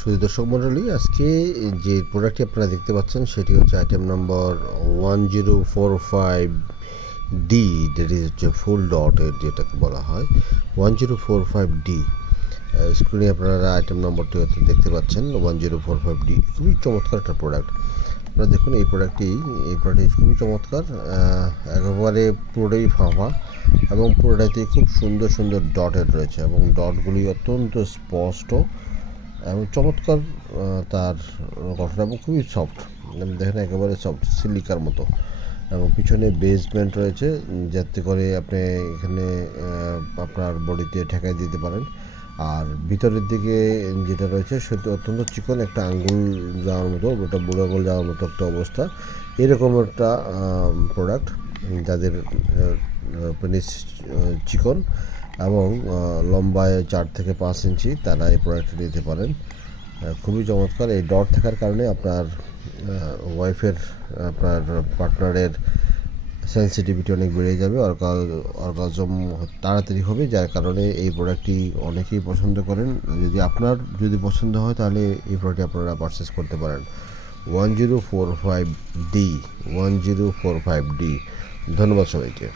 সুধী দর্শক মণ্ডলী, আজকে যে প্রোডাক্টটি আপনারা দেখতে পাচ্ছেন সেটি হচ্ছে item number 1045D। That is হচ্ছে ফুল ডটের যেটাকে বলা হয় 1045D। স্ক্রিনে আপনারা আইটেম নম্বরটি হয়তো দেখতে পাচ্ছেন 1045D। খুবই চমৎকার একটা প্রোডাক্ট। আপনারা দেখুন এই প্রোডাক্টটি খুবই চমৎকার। একেবারে পুরোটাই ফাঁপা এবং পুরোটাতে খুব সুন্দর সুন্দর ডটের রয়েছে এবং ডটগুলি অত্যন্ত স্পষ্ট এবং চমৎকার। তার গঠন এবং খুবই সফট, দেখেন একেবারে সফট সিলিকার মতো। এবং পিছনে বেসমেন্ট রয়েছে যাতে করে আপনি এখানে আপনার বডিতে ঠেকাই দিতে পারেন। আর ভিতরের দিকে যেটা রয়েছে সেটা অত্যন্ত চিকন, একটা আঙ্গুল যাওয়ার মতো, ওটা বুড়ো আঙ্গুল যাওয়ার মতো একটা অবস্থা। এরকম একটা প্রোডাক্ট যাদের পেনিস চিকন এবং লম্বায় 4 থেকে 5 ইঞ্চি, তারা এই প্রোডাক্টটি নিতে পারেন। খুবই চমৎকার। এই ডট থাকার কারণে আপনার ওয়াইফের, আপনার পার্টনারের সেন্সিটিভিটি অনেক বেড়ে যাবে, অর্গাজম তাড়াতাড়ি হবে, যার কারণে এই প্রোডাক্টটি অনেকেই পছন্দ করেন। আপনার যদি পছন্দ হয় তাহলে এই প্রোডাক্টটি আপনারা পারচেস করতে পারেন। 1045D। ধন্যবাদ সবাইকে।